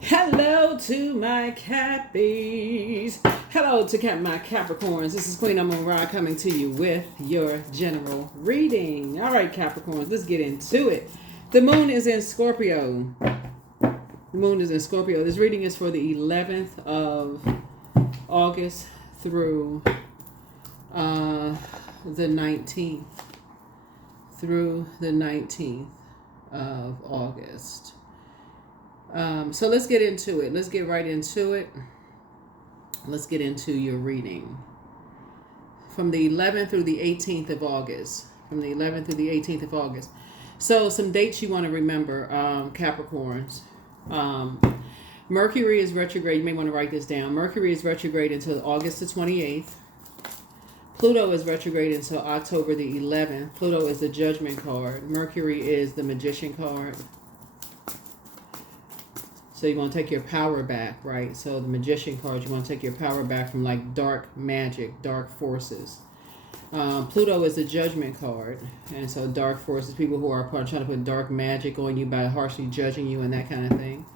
Hello to my Cappies. Hello to my Capricorns. This is Queen Amun Ra coming to you with your general reading. All right, Capricorns, let's get into it. The moon is in Scorpio. The moon is in Scorpio. This reading is for the 11th of August through the 19th. Through the 19th of August. So let's get into it. Let's get right into it. Let's get into your reading. From the 11th through the 18th of August. From the 11th through the 18th of August. So some dates you want to remember, Capricorns. Mercury is retrograde. You may want to write this down. Mercury is retrograde until August the 28th. Pluto is retrograde until October the 11th. Pluto is the Judgment card. Mercury is the Magician card. So you want to take your power back, right? So the Magician card, you want to take your power back from like dark magic, dark forces. Pluto is the Judgment card. And so dark forces, people who are trying to put dark magic on you by harshly judging you and that kind of thing.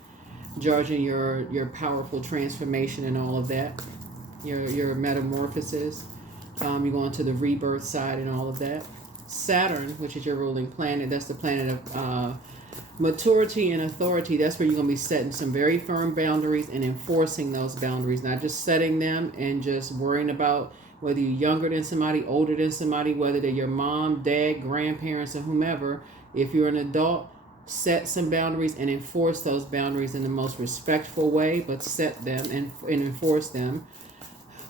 Judging your powerful transformation and all of that. Your metamorphosis. You go into the rebirth side and all of that. Saturn, which is your ruling planet, that's the planet of maturity and authority. That's where you're going to be setting some very firm boundaries and enforcing those boundaries, not just setting them and just worrying about whether you're younger than somebody, older than somebody, whether they're your mom, dad, grandparents, or whomever. If you're an adult, set some boundaries and enforce those boundaries in the most respectful way, but set them and enforce them.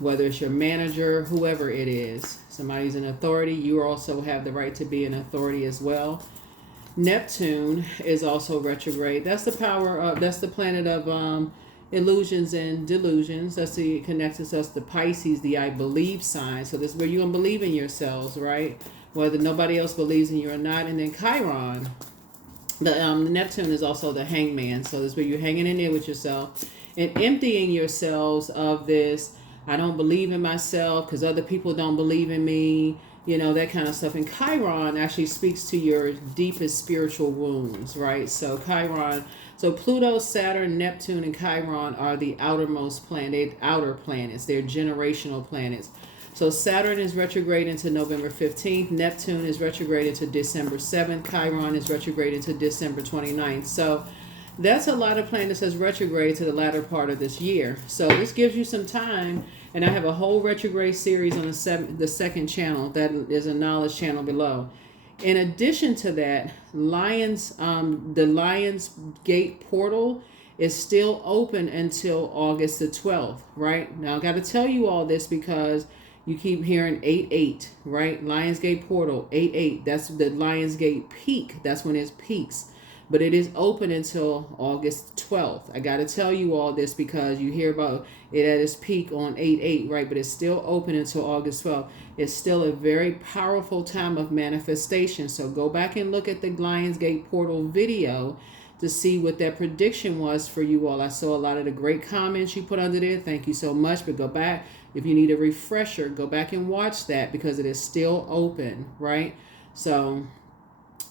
Whether it's your manager, whoever it is, somebody's an authority, you also have the right to be an authority as well. Neptune is also retrograde. That's the power of, that's the planet of illusions and delusions. That's the connects us to Pisces, the I believe sign. So this is where you're going to believe in yourselves, right? Whether nobody else believes in you or not. And then Chiron, the Neptune is also the hangman. So this is where you're hanging in there with yourself and emptying yourselves of this, I don't believe in myself because other people don't believe in me. You know, that kind of stuff. And Chiron actually speaks to your deepest spiritual wounds, right? So Chiron, so Pluto, Saturn, Neptune, and Chiron are the outermost planet, outer planets. They're generational planets. So Saturn is retrograde into November 15th. Neptune is retrograde into December 7th. Chiron is retrograde into December 29th. So that's a lot of planets that's retrograde to the latter part of this year. So this gives you some time. And I have a whole retrograde series on the second channel. That is a knowledge channel below. In addition to that, the Lion's Gate portal is still open until August the 12th, right? Now, I got to tell you all this because you keep hearing 8-8, right? Lion's Gate portal, 8-8. That's the Lion's Gate peak. That's when it peaks. But it is open until August 12th. I got to tell you all this because you hear about it at its peak on 8-8, right? But it's still open until August 12th. It's still a very powerful time of manifestation. So go back and look at the Lionsgate Portal video to see what that prediction was for you all. I saw a lot of the great comments you put under there. Thank you so much. But go back. If you need a refresher, go back and watch that because it is still open, right? So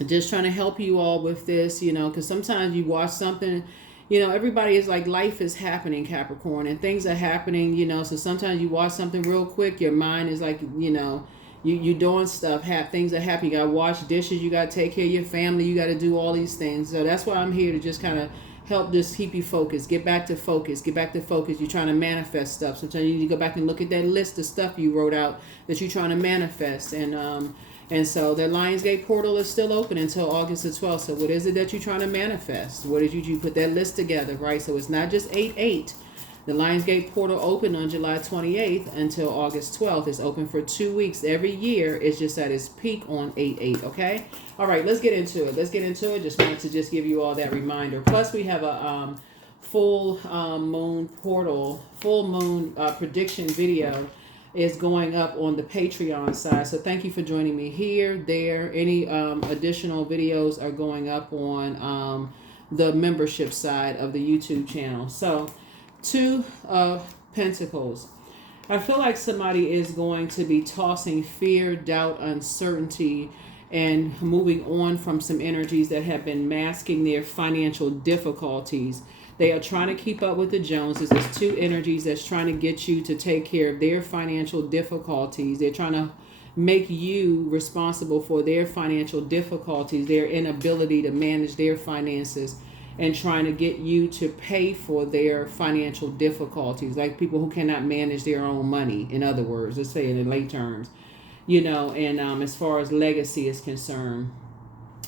just trying to help you all with this, you know, because sometimes you watch something, you know, everybody is like, life is happening, Capricorn, and things are happening, you know, so sometimes you watch something real quick, your mind is like, you know, you doing stuff, things are happening, you got to wash dishes, you got to take care of your family, you got to do all these things. So that's why I'm here to just kind of help just keep you focused, get back to focus. You're trying to manifest stuff. Sometimes you need to go back and look at that list of stuff you wrote out that you're trying to manifest. And so the Lionsgate portal is still open until August the 12th. So what is it that you're trying to manifest? What did you put that list together, right? So it's not just 8-8. The Lionsgate portal opened on July 28th until August 12th. It's open for 2 weeks every year. It's just at its peak on 8-8, okay? All right, let's get into it. Just wanted to just give you all that reminder. Plus, we have a full moon prediction video is going up on the Patreon side. So thank you for joining me here, there. Any additional videos are going up on the membership side of the YouTube channel. So, Two of Pentacles. I feel like somebody is going to be tossing fear, doubt, uncertainty, and moving on from some energies that have been masking their financial difficulties. They are trying to keep up with the Joneses. There's two energies that's trying to get you to take care of their financial difficulties. They're trying to make you responsible for their financial difficulties, their inability to manage their finances, and trying to get you to pay for their financial difficulties, like people who cannot manage their own money, in other words, let's say in lay terms, and as far as legacy is concerned.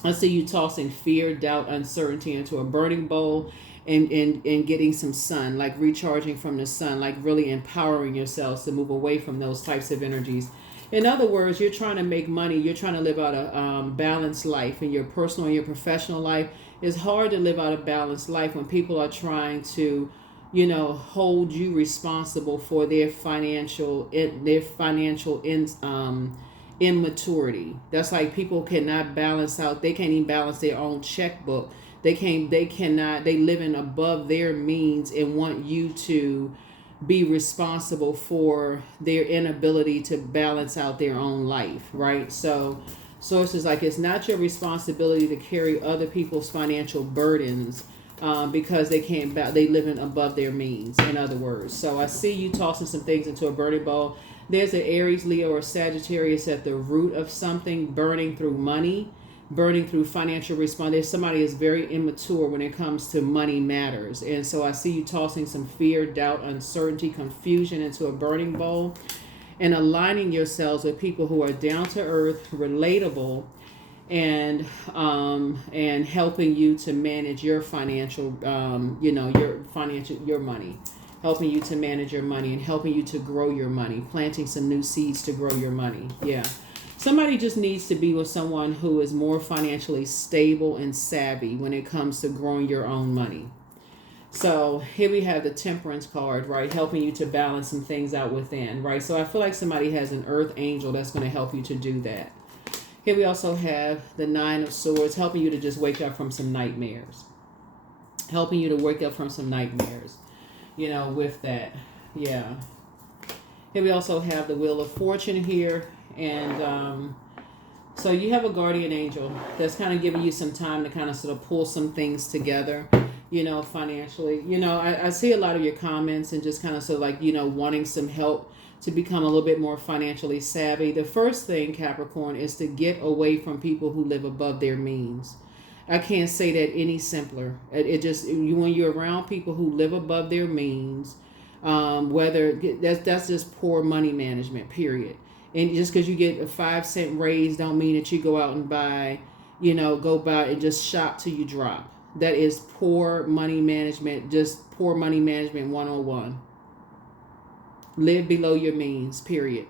I see you tossing fear, doubt, uncertainty into a burning bowl, and getting some sun, like recharging from the sun, like really empowering yourselves to move away from those types of energies. In other words, you're trying to make money. You're trying to live out a balanced life in your personal and your professional life. It's hard to live out a balanced life when people are trying to, hold you responsible for their financial immaturity. That's like people cannot balance out. They can't even balance their own checkbook. They cannot. They living above their means and want you to be responsible for their inability to balance out their own life, right? So sources like, it's not your responsibility to carry other people's financial burdens because they living above their means, in other words. So I see you tossing some things into a burning bowl. There's an Aries, Leo, or Sagittarius at the root of something, burning through money, burning through financial response. There's somebody is very immature when it comes to money matters. And so I see you tossing some fear, doubt, uncertainty, confusion into a burning bowl, and aligning yourselves with people who are down to earth, relatable, and helping you to manage your financial, your money, helping you to manage your money and helping you to grow your money, planting some new seeds to grow your money. Yeah. Somebody just needs to be with someone who is more financially stable and savvy when it comes to growing your own money. So here we have the Temperance card, right? Helping you to balance some things out within, right? So I feel like somebody has an earth angel that's going to help you to do that. Here we also have the Nine of Swords, helping you to just wake up from some nightmares. Helping you to wake up from some nightmares, with that. Yeah. Here we also have the Wheel of Fortune here. And so you have a guardian angel that's kind of giving you some time to kind of sort of pull some things together, financially. I see a lot of your comments and just kind of sort of like, wanting some help to become a little bit more financially savvy. The first thing, Capricorn, is to get away from people who live above their means. I can't say that any simpler. When you're around people who live above their means, whether that's just poor money management, period. And just because you get a 5-cent raise don't mean that you go out and buy, go buy and just shop till you drop. That is poor money management, just poor money management 101. Live below your means, period.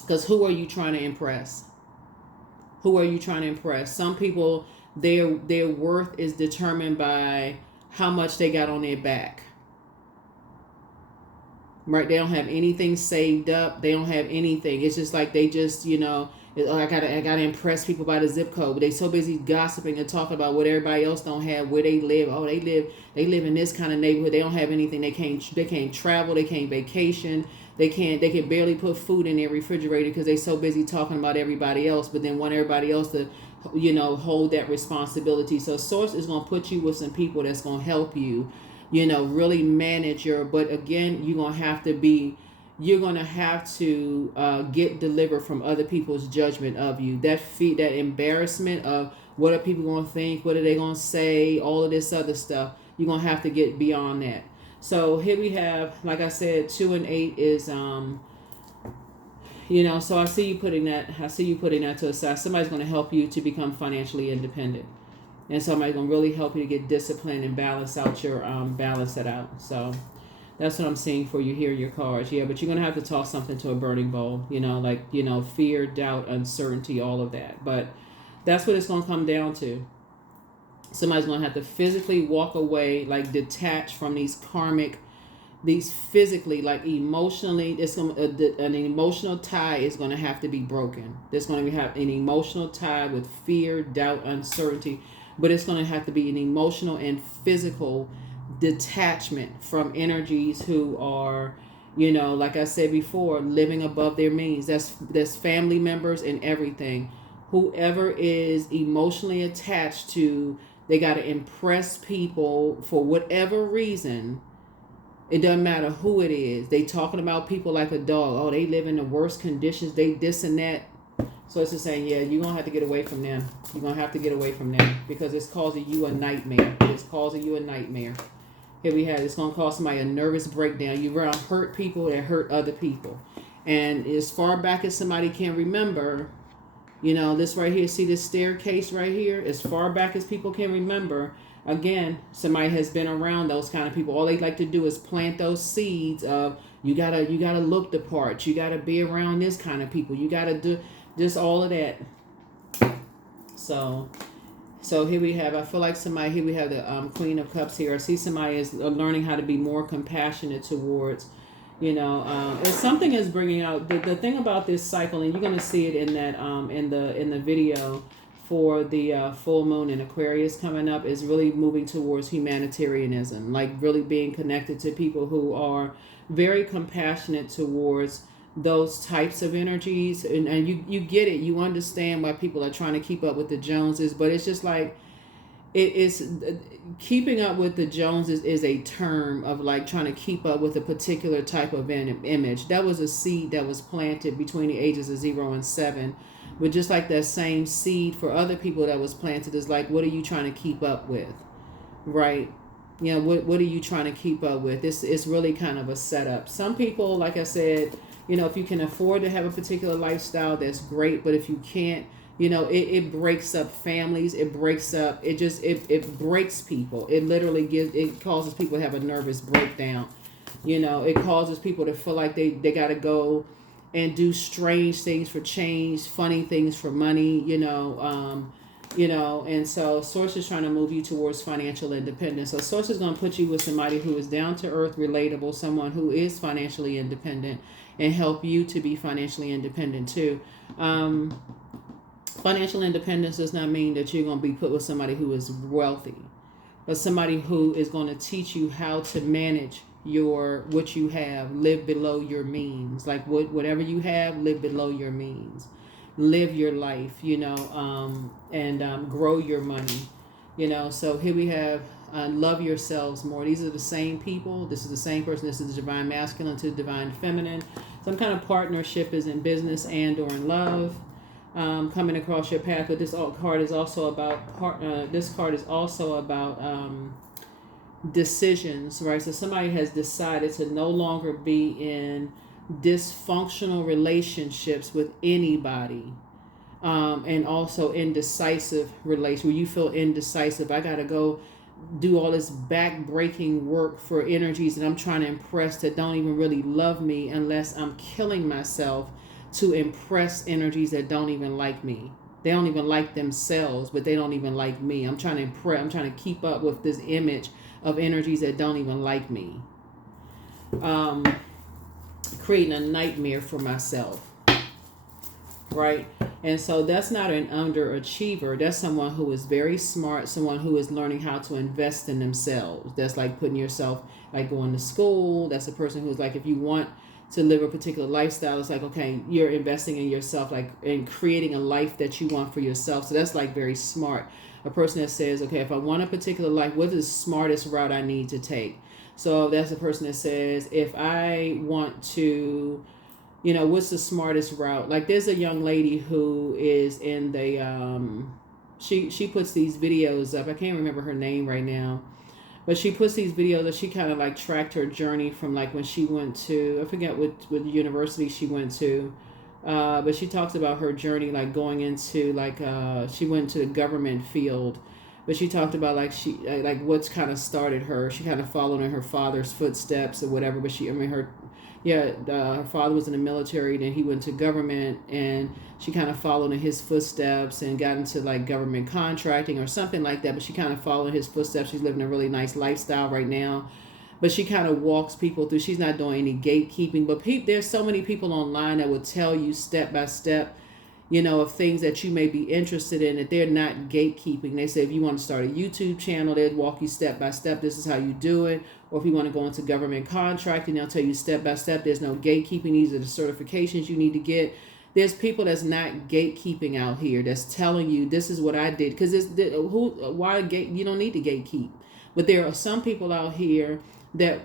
Because who are you trying to impress? Who are you trying to impress? Some people, their worth is determined by how much they got on their back. Right, they don't have anything saved up. They don't have anything. It's just like they just, I gotta impress people by the zip code. But they so busy gossiping and talking about what everybody else don't have, where they live. Oh, they live in this kind of neighborhood. They don't have anything. They can't travel. They can't vacation. They can barely put food in their refrigerator because they so busy talking about everybody else. But then want everybody else to, hold that responsibility. So Source is gonna put you with some people that's gonna help you, really manage but again, you're going to have to get delivered from other people's judgment of you. That embarrassment of what are people going to think, what are they going to say, all of this other stuff, you're going to have to get beyond that. So here we have, like I said, 2 and 8 is, so I see you putting that to the side. Somebody's going to help you to become financially independent. And somebody's going to really help you to get disciplined and balance it out. So that's what I'm seeing for you here, your cards. Yeah, but you're going to have to toss something to a burning bowl, fear, doubt, uncertainty, all of that. But that's what it's going to come down to. Somebody's going to have to physically walk away, like detach from these physically, like emotionally, an emotional tie is going to have to be broken. There's going to have an emotional tie with fear, doubt, uncertainty. But it's going to have to be an emotional and physical detachment from energies who are, like I said before, living above their means. That's family members and everything. Whoever is emotionally attached to They got to impress people for whatever reason. It doesn't matter who it is. They talking about people like a dog. Oh, they live in the worst conditions. They this and that. So it's just saying, yeah, you're going to have to get away from them. You're going to have to get away from them because it's causing you a nightmare. It's causing you a nightmare. Here we have, it's going to cause somebody a nervous breakdown. You're going to hurt people that hurt other people. And as far back as somebody can remember, you know, this right here, see this staircase right here? As far back as people can remember, again, somebody has been around those kind of people. All they like to do is plant those seeds of you gotta look the part. You gotta be around this kind of people. You gotta do just all of that. So here we have, I feel like somebody, here we have the Queen of Cups here. I see somebody is learning how to be more compassionate towards, you know, if something is bringing out, the thing about this cycle, and you're going to see it in that, in the video for the full moon in Aquarius coming up, is really moving towards humanitarianism, like really being connected to people who are very compassionate towards those types of energies, and you get it, you understand why people are trying to keep up with the Joneses, but it's just like it's keeping up with the Joneses is a term of like trying to keep up with a particular type of image. That was a seed that was planted between the ages of 0 and 7, but just like that same seed for other people that was planted is like, what are you trying to keep up with, right? You know, what are you trying to keep up with? It's really kind of a setup. Some people, like I said, you know, if you can afford to have a particular lifestyle, that's great. But if you can't, you know, it breaks up families. It breaks up. It breaks people. It literally it causes people to have a nervous breakdown. You know, it causes people to feel like they got to go and do strange things for change, funny things for money, you know, and so Source is trying to move you towards financial independence. So Source is going to put you with somebody who is down to earth, relatable, someone who is financially independent, and help you to be financially independent too. Financial independence does not mean that you're going to be put with somebody who is wealthy, but somebody who is going to teach you how to manage what you have, live below your means. Like whatever you have, live below your means. Live your life, you know, and grow your money, you know. So here we have love yourselves more. These are the same people. This is the same person. This is the divine masculine to the divine feminine. Some kind of partnership is in business and or in love coming across your path. But this card is also about this card is also about decisions, right? So somebody has decided to no longer be in dysfunctional relationships with anybody, and also indecisive relations where you feel indecisive. I gotta go do all this back-breaking work for energies that I'm trying to impress that don't even really love me, unless I'm killing myself to impress energies that don't even like me. They don't even like themselves, but they don't even like me. I'm trying to impress. I'm trying to keep up with this image of energies that don't even like me. Creating a nightmare for myself, right? And so that's not an underachiever. That's someone who is very smart, someone who is learning how to invest in themselves. That's like putting yourself, like going to school. That's a person who's like, if you want to live a particular lifestyle, it's like, okay, you're investing in yourself, like, and creating a life that you want for yourself. So that's like very smart. A person that says, okay, if I want a particular life, what is the smartest route I need to take? So that's a person that says, if I want to, you know, what's the smartest route? Like there's a young lady who is in the, she puts these videos up. I can't remember her name right now, but she puts these videos that she kind of like tracked her journey from like when she went to, I forget what university she went to. But she talks about her journey, like going into like, she went to the government field. But she talked about like what's kind of started her. She kind of followed in her father's footsteps or whatever. But her father was in the military, then he went to government, and she kind of followed in his footsteps and got into like government contracting or something like that. But she kind of followed in his footsteps. She's living a really nice lifestyle right now. But she kind of walks people through. She's not doing any gatekeeping. But there's so many people online that will tell you step by step, you know, of things that you may be interested in, that they're not gatekeeping. They say if you want to start a YouTube channel, they'll walk you step by step. This is how you do it. Or if you want to go into government contracting, they'll tell you step by step. There's no gatekeeping. These are the certifications you need to get. there's people that's not gatekeeping out here, that's telling you this is what I did, because why gate, you don't need to gatekeep. But there are some people out here that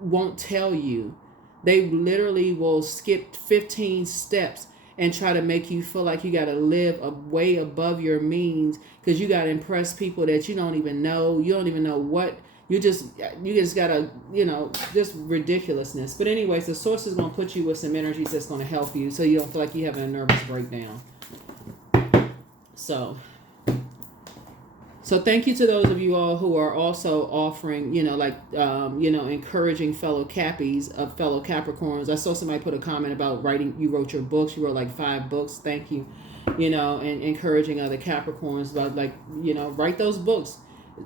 won't tell you. They literally will skip 15 steps and try to make you feel like you got to live way above your means, because you got to impress people that you don't even know. You don't even know what you just gotta, just ridiculousness. But anyways, the source is going to put you with some energies that's going to help you, so you don't feel like you're having a nervous breakdown. So thank you to those of you all who are also offering, encouraging fellow Cappies, fellow Capricorns. I saw somebody put a comment about you wrote your books. You wrote like 5 books. Thank you. And encouraging other Capricorns about write those books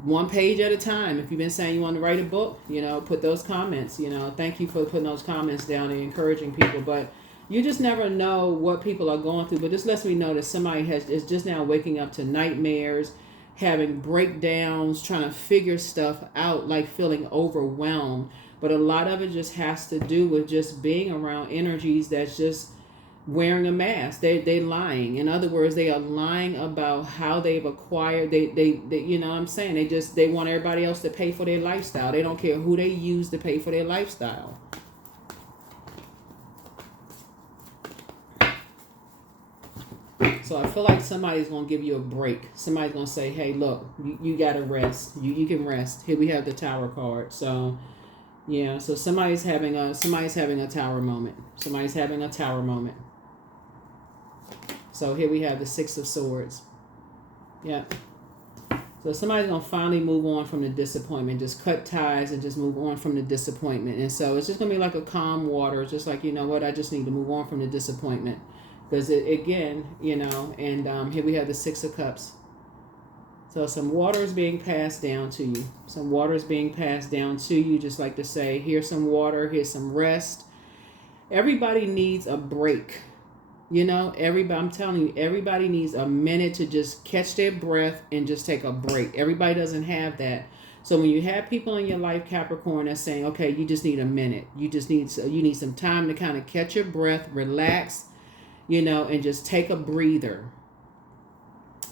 1 page at a time. If you've been saying you want to write a book, put those comments, thank you for putting those comments down and encouraging people. But you just never know what people are going through. But this lets me know that somebody is just now waking up to nightmares, having breakdowns, trying to figure stuff out, like feeling overwhelmed. But a lot of it just has to do with just being around energies that's just wearing a mask. They lying. In other words, they are lying about how they've acquired. They what I'm saying, they want everybody else to pay for their lifestyle. They don't care who they use to pay for their lifestyle. So I feel like somebody's going to give you a break. Somebody's going to say, hey, look, you got to rest. You can rest. Here we have the Tower card. So, yeah, so somebody's having a Tower moment. Somebody's having a Tower moment. So here we have the 6 of Swords. Yeah. So somebody's going to finally move on from the disappointment. Just cut ties and just move on from the disappointment. And so it's just going to be like a calm water. It's just like, you know what, I just need to move on from the disappointment. Because again, and here we have the 6 of Cups. So some water is being passed down to you. Some water is being passed down to you, just like to say, here's some water, here's some rest. Everybody needs a break. I'm telling you, everybody needs a minute to just catch their breath and just take a break. Everybody doesn't have that. So when you have people in your life, Capricorn, that's saying, okay, you just need a minute. You need some time to kind of catch your breath, relax, and just take a breather.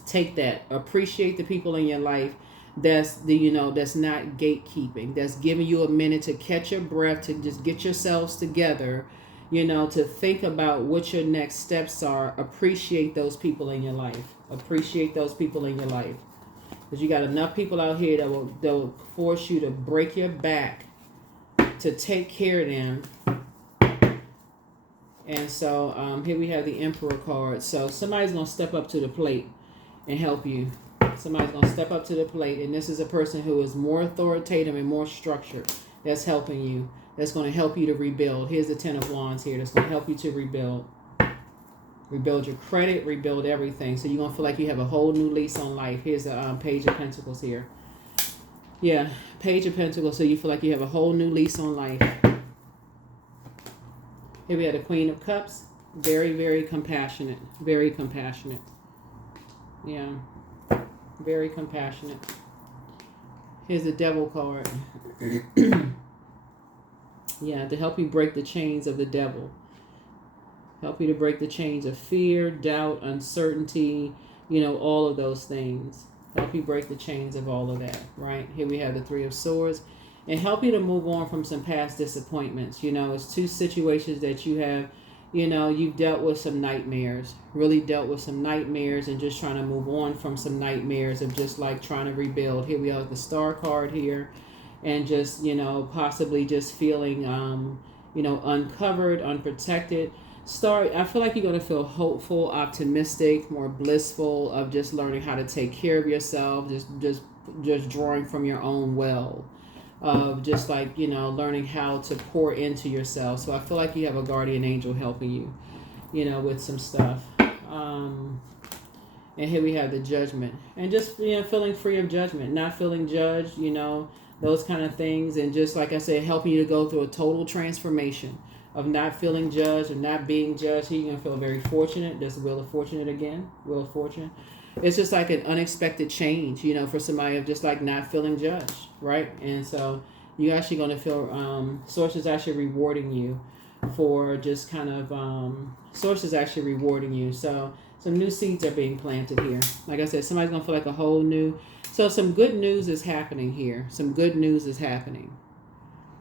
Take that. Appreciate the people in your life that's not gatekeeping. That's giving you a minute to catch your breath, to just get yourselves together, to think about what your next steps are. Appreciate those people in your life. Appreciate those people in your life. Because you got enough people out here that will force you to break your back to take care of them. And so here we have the Emperor card. So somebody's going to step up to the plate and help you. Somebody's going to step up to the plate. And this is a person who is more authoritative and more structured. That's helping you. That's going to help you to rebuild. Here's the 10 of Wands here. That's going to help you to rebuild. Rebuild your credit. Rebuild everything. So you're going to feel like you have a whole new lease on life. Here's the Page of Pentacles here. Yeah, Page of Pentacles. So you feel like you have a whole new lease on life. Here we have the Queen of Cups. Very, very compassionate. Very compassionate. Yeah. Very compassionate. Here's the Devil card. Yeah, to help you break the chains of the devil. Help you to break the chains of fear, doubt, uncertainty, all of those things. Help you break the chains of all of that, right? Here we have the 3 of Swords. And help you to move on from some past disappointments. It's 2 situations that you have, you've dealt with some nightmares. Really dealt with some nightmares and just trying to move on from some nightmares of just like trying to rebuild. Here we have the Star card here. And just, possibly just feeling, uncovered, unprotected. Star, I feel like you're going to feel hopeful, optimistic, more blissful of just learning how to take care of yourself. Just drawing from your own well. Of just like, learning how to pour into yourself. So I feel like you have a guardian angel helping you, with some stuff. And here we have the Judgment. And just, feeling free of judgment, not feeling judged, those kind of things. And just like I said, helping you to go through a total transformation of not feeling judged or not being judged. Here you're going to feel very fortunate. There's the Wheel of Fortune again. Wheel of Fortune. It's just like an unexpected change, for somebody of just like not feeling judged, right? And so you're actually going to feel, Source is actually rewarding you for just kind of source is actually rewarding you. So some new seeds are being planted here. Like I said, somebody's gonna feel like a whole new. So some good news is happening here. Some good news is happening.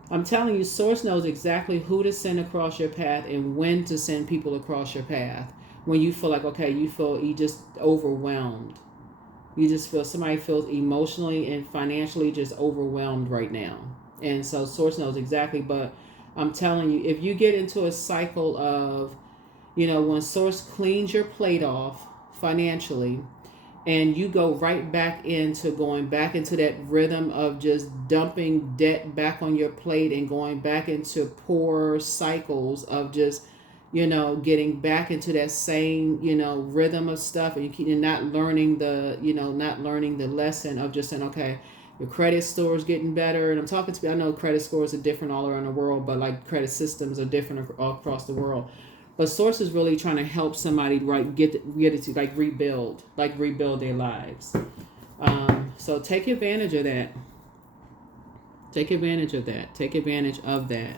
I'm telling you, source knows exactly who to send across your path and when to send people across your path. When you feel like, okay, you just overwhelmed. You just feel, somebody feels emotionally and financially just overwhelmed right now. And so source knows exactly. But I'm telling you, if you get into a cycle of, when source cleans your plate off financially, and you go right back into going back into that rhythm of just dumping debt back on your plate and going back into poor cycles of just, getting back into that same, rhythm of stuff, and you're not learning not learning the lesson of just saying, okay, your credit score is getting better. And I'm talking to, I know credit scores are different all around the world, but like credit systems are different all across the world. But source is really trying to help somebody get it to rebuild their lives. So take advantage of that. Take advantage of that. Take advantage of that.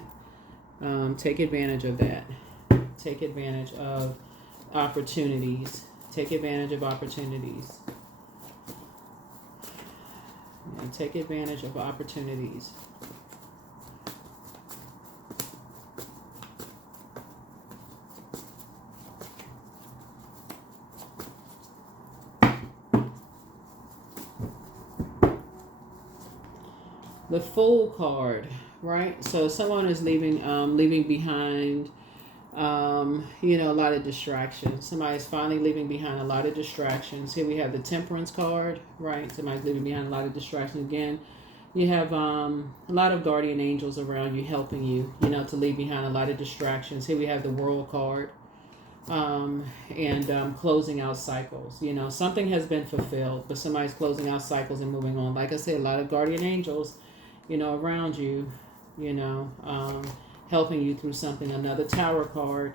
Take advantage of that. Take advantage of opportunities. Take advantage of opportunities. Yeah, take advantage of opportunities. The Fool card, right? So someone is leaving behind, a lot of distractions. Somebody's finally leaving behind a lot of distractions. Here we have the Temperance card, right? Somebody's leaving behind a lot of distractions again. You have a lot of guardian angels around you helping you, to leave behind a lot of distractions. Here we have the World card. And closing out cycles. Something has been fulfilled, but somebody's closing out cycles and moving on. Like I said, a lot of guardian angels, around you, helping you through something. Another Tower card,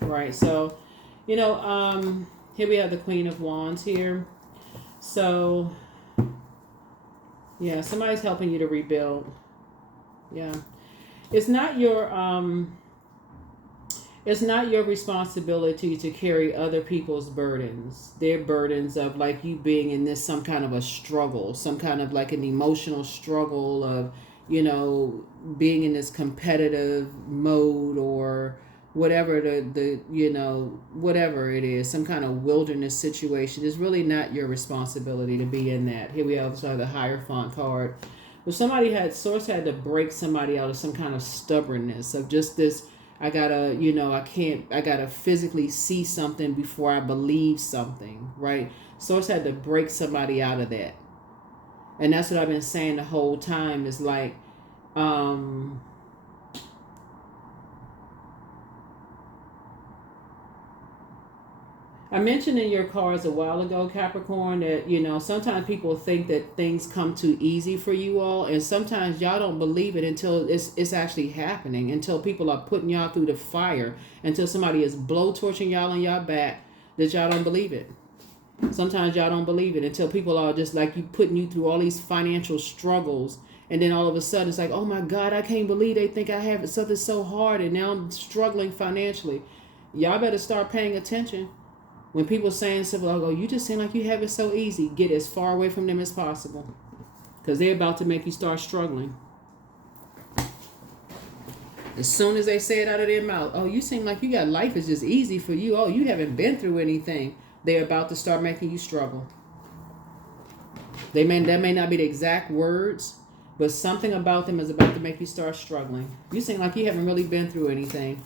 right? So, here we have the Queen of Wands here. So, yeah, somebody's helping you to rebuild. Yeah, it's not your responsibility to carry other people's burdens. Their burdens of like you being in this some kind of a struggle, some kind of like an emotional struggle of, being in this competitive mode or whatever whatever it is, some kind of wilderness situation. It's really not your responsibility to be in that. Here we also have the Hierophant card. But source had to break somebody out of some kind of stubbornness of just this, I gotta, I gotta physically see something before I believe something, right? Source had to break somebody out of that. And that's what I've been saying the whole time is like, I mentioned in your cards a while ago, Capricorn, that, sometimes people think that things come too easy for you all. And sometimes y'all don't believe it until it's actually happening, until people are putting y'all through the fire, until somebody is blowtorching y'all on y'all back, that y'all don't believe it. Sometimes y'all don't believe it until people are just like you putting you through all these financial struggles. And then all of a sudden it's like, oh my God, I can't believe they think I have something so hard and now I'm struggling financially. Y'all better start paying attention. When people saying stuff like, oh, you just seem like you have it so easy, get as far away from them as possible. Because they're about to make you start struggling. As soon as they say it out of their mouth, oh, you seem like you got life is just easy for you. Oh, you haven't been through anything. They're about to start making you struggle. That may not be the exact words, but something about them is about to make you start struggling. You seem like you haven't really been through anything.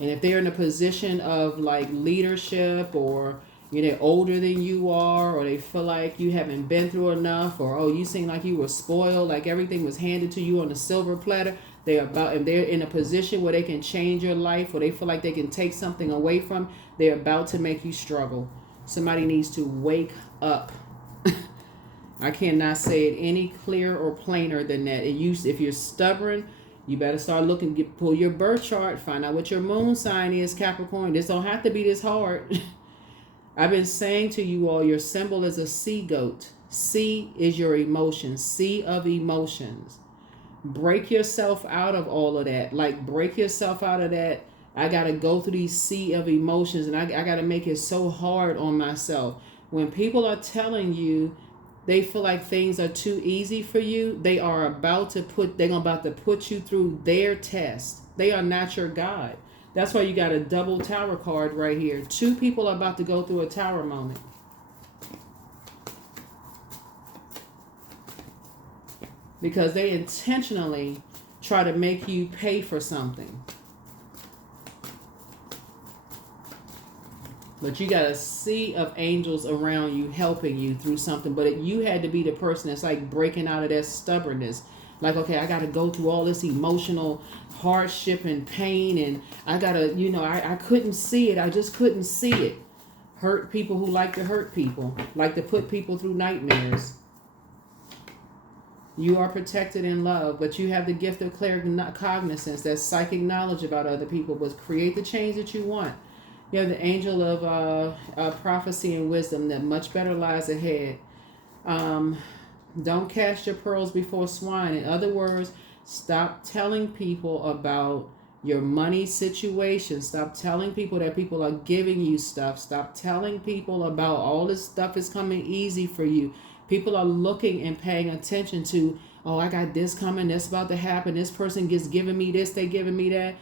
And if they're in a position of like leadership or, they're older than you are, or they feel like you haven't been through enough, or, oh, you seem like you were spoiled, like everything was handed to you on a silver platter. And they're in a position where they can change your life, or they feel like they can take something away from, they're about to make you struggle. Somebody needs to wake up. I cannot say it any clearer or plainer than that. If you're stubborn, you better start looking, pull your birth chart, find out what your moon sign is, Capricorn. This don't have to be this hard. I've been saying to you all, your symbol is a sea goat. Sea is your emotions, sea of emotions. Break yourself out of all of that. Like, break yourself out of that. I got to go through these sea of emotions, and I got to make it so hard on myself. When people are telling you they feel like things are too easy for you, they're about to put you through their test. They are not your God. That's why you got a double tower card right here. Two people are about to go through a tower moment. Because they intentionally try to make you pay for something. But you got a sea of angels around you helping you through something. But you had to be the person that's like breaking out of that stubbornness. Like, okay, I got to go through all this emotional hardship and pain. And I got to, I couldn't see it. I just couldn't see it. Hurt people who like to hurt people. Like to put people through nightmares. You are protected in love, but you have the gift of claircognizance, that psychic knowledge about other people, but create the change that you want. You have the angel of prophecy and wisdom, that much better lies ahead. Don't cast your pearls before swine. In other words, stop telling people about your money situation. Stop telling people that people are giving you stuff. Stop telling people about all this stuff is coming easy for you. People are looking and paying attention to, oh, I got this coming, that's about to happen, this person gets giving me this, they giving me that.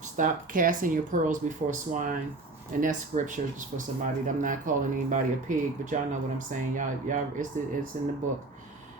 Stop casting your pearls before swine. And that's scripture just for somebody. I'm not calling anybody a pig, but y'all know what I'm saying. Y'all, it's in the book.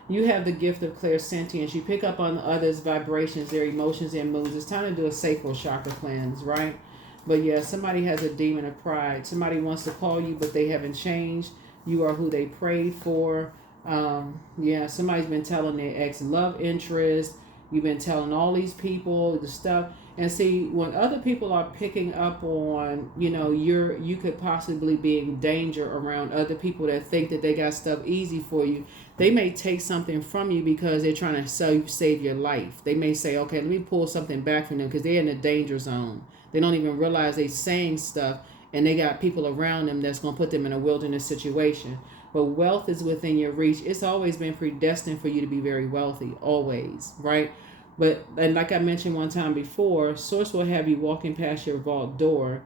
You have the gift of clairsentience. You pick up on others' vibrations, their emotions, their moods. It's time to do a sacral chakra cleanse, right? But yeah, somebody has a demon of pride. Somebody wants to call you, but they haven't changed. You are who they prayed for. Somebody's been telling their ex love interest. You've been telling all these people the stuff. And see, when other people are picking up on, you could possibly be in danger around other people that think that they got stuff easy for you. They may take something from you because they're trying to save your life. They may say, okay, let me pull something back from them because they're in a danger zone. They don't even realize they're saying stuff. And they got people around them that's going to put them in a wilderness situation. But wealth is within your reach. It's always been predestined for you to be very wealthy. Always. Right? And like I mentioned one time before, Source will have you walking past your vault door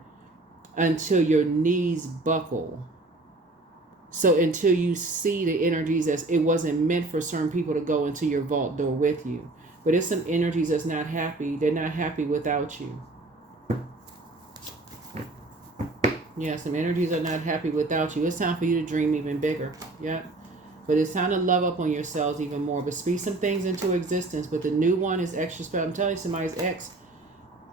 until your knees buckle. So until you see the energies as it wasn't meant for certain people to go into your vault door with you. But it's some energies that's not happy. They're not happy without you. Yeah, some energies are not happy without you. It's time for you to dream even bigger. Yeah. But it's time to love up on yourselves even more. But speak some things into existence. But the new one is extra special. I'm telling you, somebody's ex.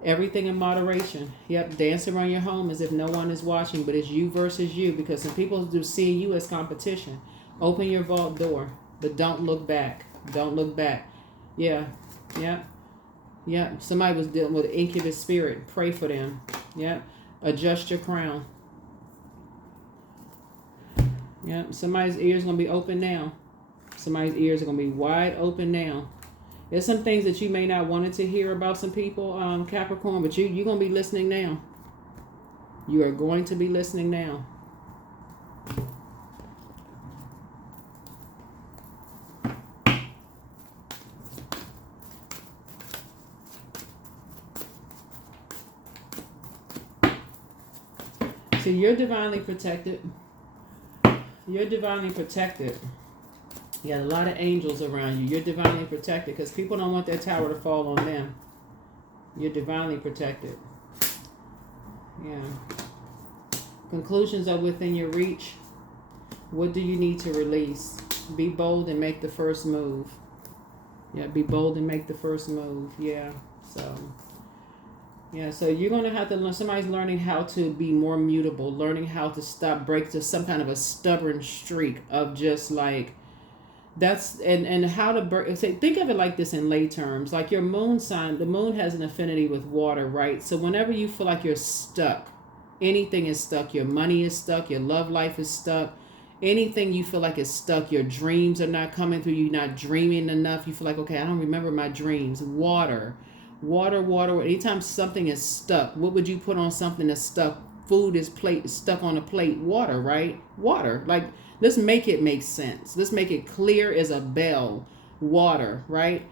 Everything in moderation. Yep. Dance around your home as if no one is watching. But it's you versus you. Because some people do see you as competition. Open your vault door. But don't look back. Don't look back. Yeah. Yeah. Yeah. Somebody was dealing with an incubus spirit. Pray for them. Yeah. Adjust your crown. Yeah, somebody's ears going to be open now. Somebody's ears are going to be wide open now. There's some things that you may not wanted to hear about some people, Capricorn, but you're going to be listening now. You are going to be listening now. So you're divinely protected. You're divinely protected. You got a lot of angels around you. You're divinely protected because people don't want that tower to fall on them. You're divinely protected. Yeah. Conclusions are within your reach. What do you need to release? Be bold and make the first move. Yeah, be bold and make the first move. Yeah. So you're going to have to learn. Somebody's learning how to be more mutable, learning how to break to some kind of a stubborn streak of just like, and how to break. Think of it like this in lay terms, like your moon sign. The moon has an affinity with water, right? So whenever you feel like you're stuck, anything is stuck. Your money is stuck. Your love life is stuck. Anything you feel like is stuck. Your dreams are not coming through. You're not dreaming enough. You feel like, okay, I don't remember my dreams. Water. Anytime something is stuck, what would you put on something that's stuck? Food is stuck on a plate. Water, right? Water. Like, let's make it make sense. Let's make it clear as a bell. water, right?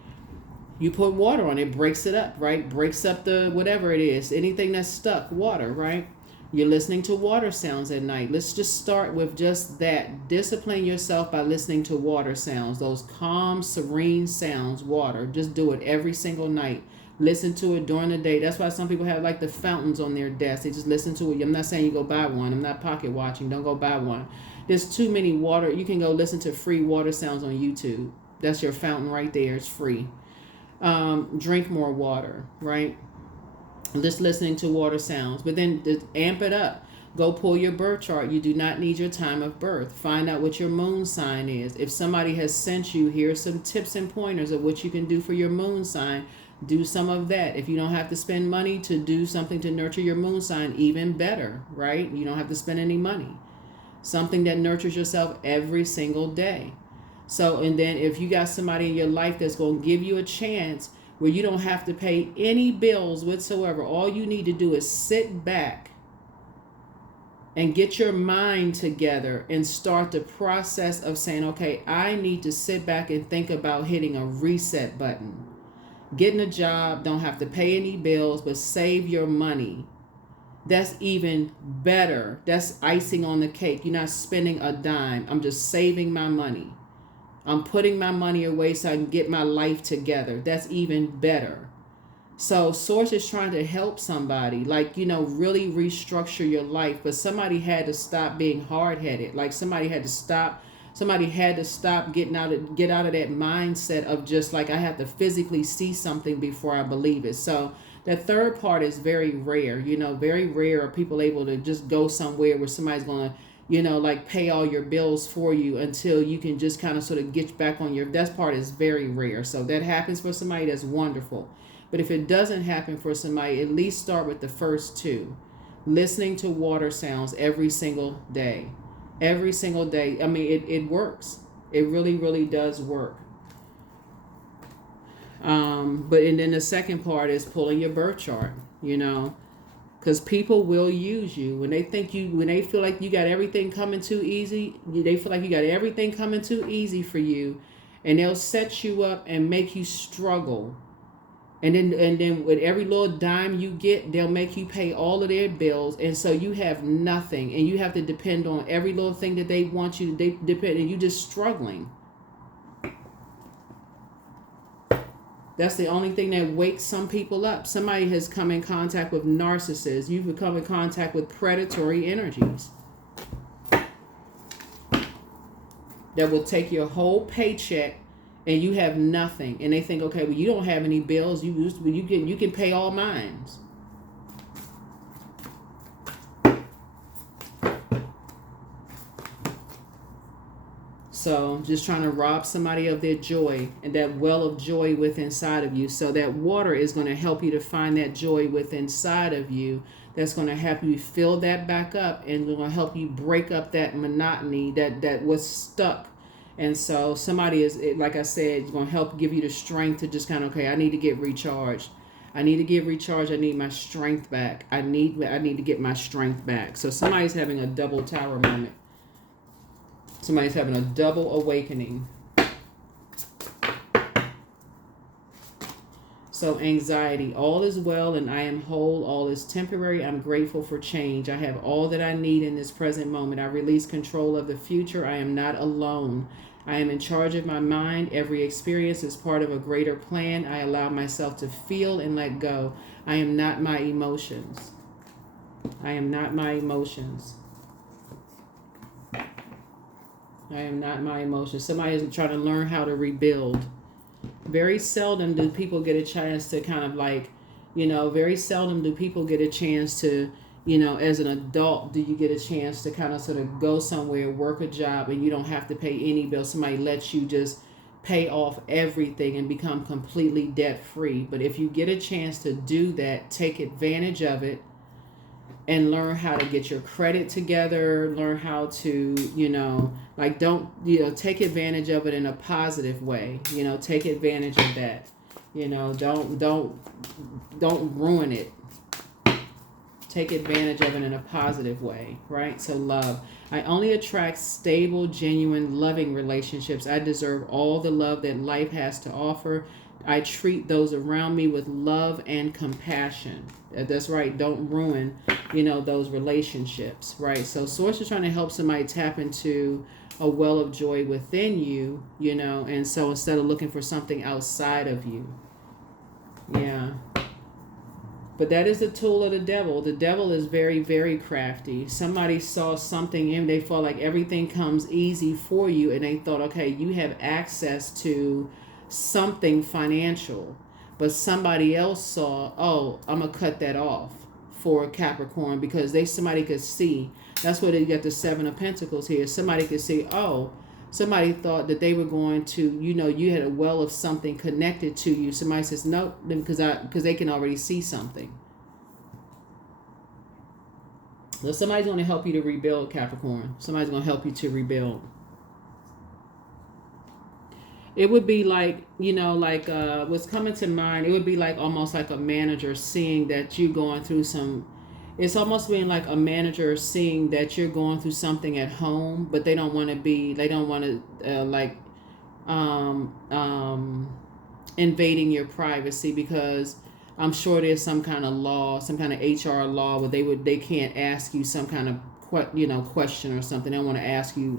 You put water on it, breaks it up, right? Breaks up the whatever it is, anything that's stuck, water, right? You're listening to water sounds at night. Let's just start with just that. Discipline yourself by listening to water sounds, those calm, serene sounds, water. Just do it every single night. Listen to it during the day. That's why some people have like the fountains on their desk. They just listen to it. I'm not saying you go buy one. I'm not pocket watching. Don't go buy one. There's too many water. You can go listen to free water sounds on YouTube. That's your fountain right there. It's free. Drink more water, right? Just listening to water sounds, but then amp it up. Go pull your birth chart. You do not need your time of birth. Find out what your moon sign is. If somebody has sent you, here's some tips and pointers of what you can do for your moon sign. Do some of that. If you don't have to spend money to do something to nurture your moon sign, even better, right? You don't have to spend any money. Something that nurtures yourself every single day. So, and then if you got somebody in your life that's going to give you a chance where you don't have to pay any bills whatsoever, all you need to do is sit back and get your mind together and start the process of saying, okay, I need to sit back and think about hitting a reset button. Getting a job, don't have to pay any bills, but save your money. That's even better. That's icing on the cake. You're not spending a dime. I'm just saving my money. I'm putting my money away so I can get my life together. That's even better. So Source is trying to help somebody, like, really restructure your life. But somebody had to stop being hard-headed. Like somebody had to stop get out of that mindset of just like, I have to physically see something before I believe it. So that third part is very rare. Very rare are people able to just go somewhere where somebody's going to like pay all your bills for you until you can just kind of sort of get back on that part is very rare. So that happens for somebody, that's wonderful. But if it doesn't happen for somebody, at least start with the first two. Listening to water sounds every single day. Every single day. I mean, it works. It really, really does work. And then the second part is pulling your birth chart, because people will use you when they feel like you got everything coming too easy. They feel like you got everything coming too easy for you, and they'll set you up and make you struggle. And then with every little dime you get, they'll make you pay all of their bills, and so you have nothing, and you have to depend on every little thing that they want you to depend, and you just struggling. That's the only thing that wakes some people up. Somebody has come in contact with narcissists. You've come in contact with predatory energies that will take your whole paycheck and you have nothing. And they think, okay, well, you don't have any bills. You can pay all mine. So just trying to rob somebody of their joy and that well of joy within inside of you. So that water is going to help you to find that joy within inside of you. That's going to help you fill that back up and going to help you break up that monotony that was stuck. And so somebody is, like I said, going to help give you the strength to just kind of, okay, I need to get recharged. I need to get recharged. I need my strength back. I need to get my strength back. So somebody's having a double tower moment. Somebody's having a double awakening. So anxiety, all is well and I am whole. All is temporary. I'm grateful for change. I have all that I need in this present moment. I release control of the future. I am not alone. I am in charge of my mind. Every experience is part of a greater plan. I allow myself to feel and let go. I am not my emotions. I am not my emotions. I am not my emotions. Somebody is trying to learn how to rebuild. Very seldom do people get a chance to kind of like, very seldom do people get a chance to, as an adult, do you get a chance to kind of sort of go somewhere, work a job, and you don't have to pay any bill. Somebody lets you just pay off everything and become completely debt free. But if you get a chance to do that, take advantage of it. And learn how to get your credit together, learn how to, take advantage of it in a positive way. Take advantage of that. Don't ruin it. take advantage of it in a positive way, right? So love. I only attract stable, genuine, loving relationships. I deserve all the love that life has to offer. I treat those around me with love and compassion. That's right. Don't ruin, those relationships, right? So Source is trying to help somebody tap into a well of joy within you, and so instead of looking for something outside of you. Yeah. But that is the tool of the devil. The devil is very, very crafty. Somebody saw something and they felt like everything comes easy for you, and they thought, okay, you have access to something financial. But somebody else saw, oh, I'm going to cut that off for Capricorn, because somebody could see. That's where they get the Seven of Pentacles here. Somebody could see, oh, somebody thought that they were going to, you had a well of something connected to you. Somebody says, no, because they can already see something. So somebody's going to help you to rebuild, Capricorn. Somebody's going to help you to rebuild. It would be like, what's coming to mind, it would be like almost like a manager seeing that you're going through it's almost being like a manager seeing that you're going through something at home, but they don't want to invading your privacy, because I'm sure there's some kind of law, some kind of HR law where they can't ask you some kind of question or something. They don't want to ask you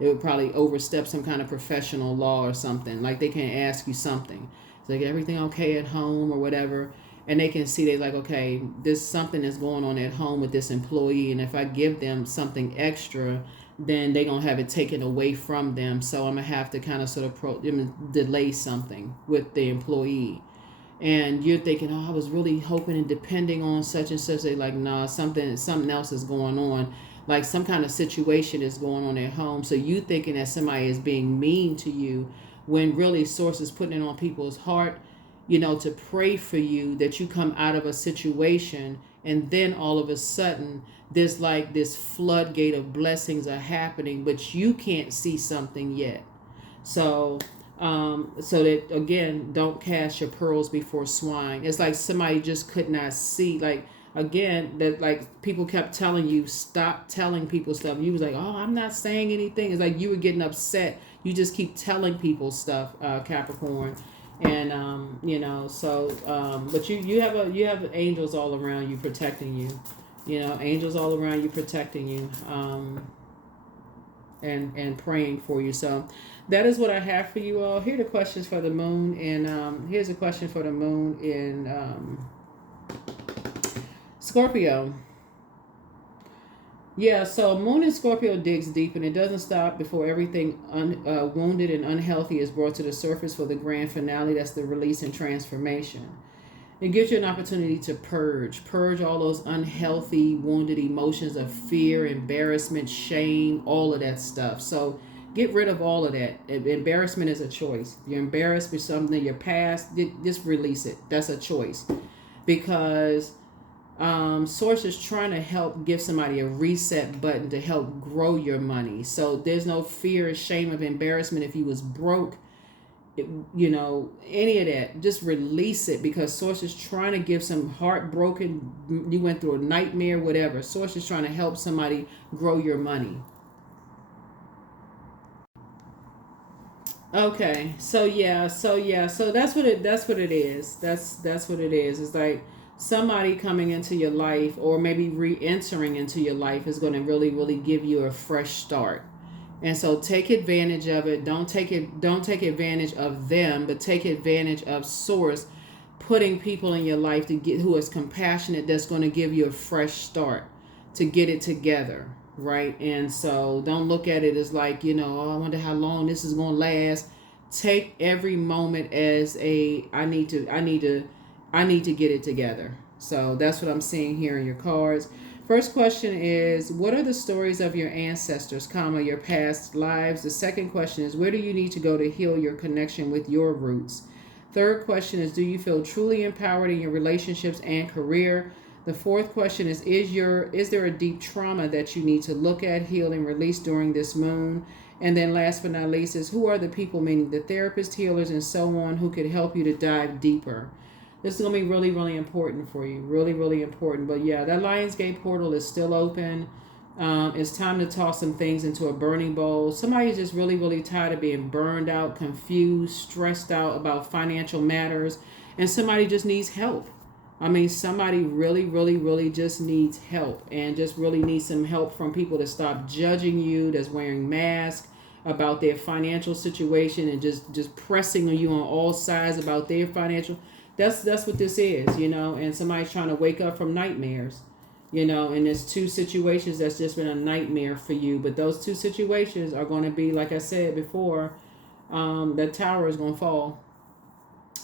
it would probably overstep some kind of professional law or something. Like they can't ask you something. It's like, everything okay at home or whatever. And they can see, they're like, okay, this something is going on at home with this employee. And if I give them something extra, then they're going to have it taken away from them. So I'm going to have to kind of sort of delay something with the employee. And you're thinking, oh, I was really hoping and depending on such and such. They're like, nah, something else is going on. Like some kind of situation is going on at home. So you thinking that somebody is being mean to you, when really Source is putting it on people's heart, to pray for you, that you come out of a situation, and then all of a sudden there's like this floodgate of blessings are happening, but you can't see something yet. So that, again, don't cast your pearls before swine. It's like somebody just could not see, like, again, that like people kept telling you, stop telling people stuff. You was like, oh, I'm not saying anything. It's like you were getting upset. You just keep telling people stuff, Capricorn. And but you have angels all around you protecting you. Angels all around you protecting you, and praying for you. So that is what I have for you all. Here are the questions for the moon, and here's a question for the moon in Scorpio. Yeah, so Moon in Scorpio digs deep, and it doesn't stop before everything wounded and unhealthy is brought to the surface for the grand finale. That's the release and transformation. It gives you an opportunity to purge all those unhealthy, wounded emotions of fear, embarrassment, shame, all of that stuff. So get rid of all of that. Embarrassment is a choice. You're embarrassed with something in your past, just release it. That's a choice. Because Source is trying to help give somebody a reset button to help grow your money. So there's no fear, shame, of embarrassment if you was broke, any of that. Just release it, because Source is trying to give some heartbroken, you went through a nightmare, whatever. Source is trying to help somebody grow your money. Okay, so that's what it is. That's what it is. It's like somebody coming into your life, or maybe re-entering into your life, is going to really, really give you a fresh start. And so take advantage of it. Don't take advantage of them, but take advantage of Source putting people in your life who is compassionate, that's going to give you a fresh start to get it together, right? And so don't look at it as like, oh, I wonder how long this is going to last. Take every moment as I need to get it together. So that's what I'm seeing here in your cards. First question is, what are the stories of your ancestors, your past lives? The second question is, where do you need to go to heal your connection with your roots? Third question is, do you feel truly empowered in your relationships and career? The fourth question is there a deep trauma that you need to look at, heal, and release during this moon? And then last but not least is, who are the people, meaning the therapists, healers, and so on, who could help you to dive deeper? This is going to be really, really important for you. Really, really important. But yeah, that Lionsgate portal is still open. It's time to toss some things into a burning bowl. Somebody's just really, really tired of being burned out, confused, stressed out about financial matters. And somebody just needs help. I mean, somebody really, really, really just needs help, and just really needs some help from people to stop judging you, that's wearing masks about their financial situation, and just pressing on you on all sides about their financial. That's what this is, you know. And somebody's trying to wake up from nightmares, you know. And there's two situations that's just been a nightmare for you, but those two situations are going to be, like I said before, that tower is going to fall.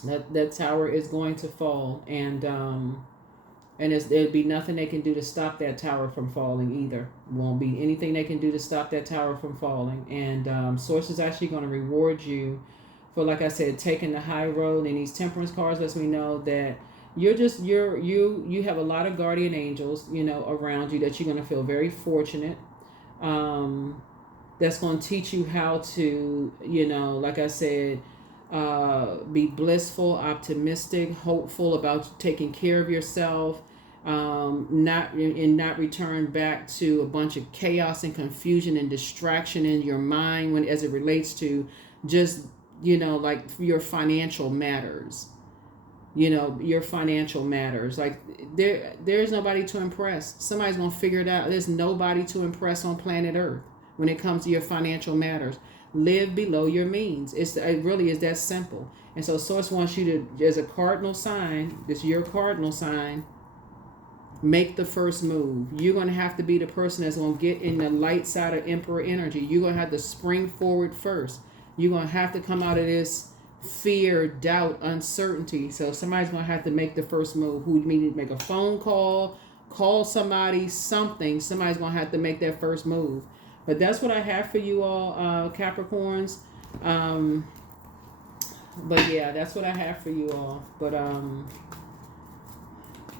That tower is going to fall, and there'll be nothing they can do to stop that tower from falling either. Won't be anything they can do to stop that tower from falling. And Source is actually going to reward you for, like I said, taking the high road. And these Temperance cards lets me know that you have a lot of guardian angels, you know, around you, that you're going to feel very fortunate. That's going to teach you how to, you know, like I said, be blissful, optimistic, hopeful about taking care of yourself, not return back to a bunch of chaos and confusion and distraction in your mind when, as it relates to just, you know, like your financial matters. You know, your financial matters. Like there's nobody to impress. Somebody's gonna figure it out. There's nobody to impress on planet Earth when it comes to your financial matters. Live below your means. It really is that simple. And so Source wants you to, as a cardinal sign, this is your cardinal sign, make the first move. You're going to have to be the person that's going to get in the light side of Emperor energy. You're going to have to spring forward first. You're going to have to come out of this fear, doubt, uncertainty. So somebody's going to have to make the first move. Who you need to make a phone call somebody, something. Somebody's going to have to make that first move. But that's what I have for you all, Capricorns. But yeah, that's what I have for you all. But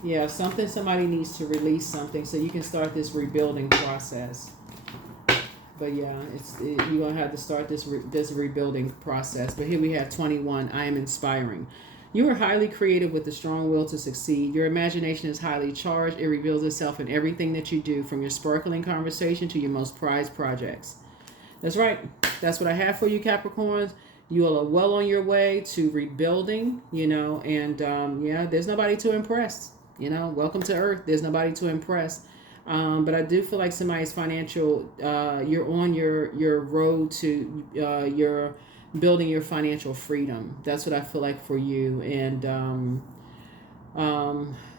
yeah, somebody needs to release something so you can start this rebuilding process. But yeah, you're gonna have to start this rebuilding process. But here we have 21. I am inspiring. You are highly creative with a strong will to succeed. Your imagination is highly charged. It reveals itself in everything that you do, from your sparkling conversation to your most prized projects. That's right. That's what I have for you, Capricorns. You all are well on your way to rebuilding, you know, and yeah, there's nobody to impress. You know, welcome to Earth. There's nobody to impress. But I do feel like somebody's financial, you're on your road to your building your financial freedom. That's what I feel like for you. And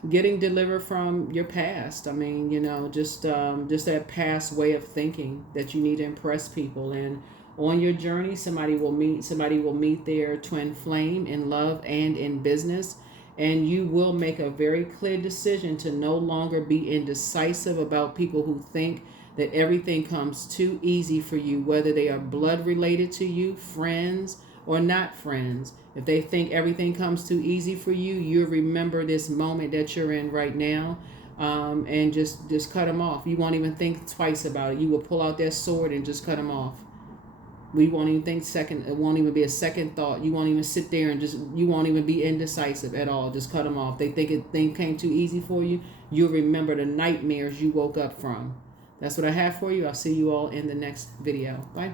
getting delivered from your past. I mean, you know, just that past way of thinking that you need to impress people. And on your journey, somebody will meet their twin flame in love and in business. And you will make a very clear decision to no longer be indecisive about people who think that everything comes too easy for you, whether they are blood related to you, friends, or not friends. If they think everything comes too easy for you, you'll remember this moment that you're in right now, and just cut them off. You won't even think twice about it. You will pull out that sword and just cut them off. We won't even think second. It won't even be a second thought. You won't even sit there and you won't even be indecisive at all. Just cut them off. They think thing came too easy for you. You'll remember the nightmares you woke up from. That's what I have for you. I'll see you all in the next video. Bye.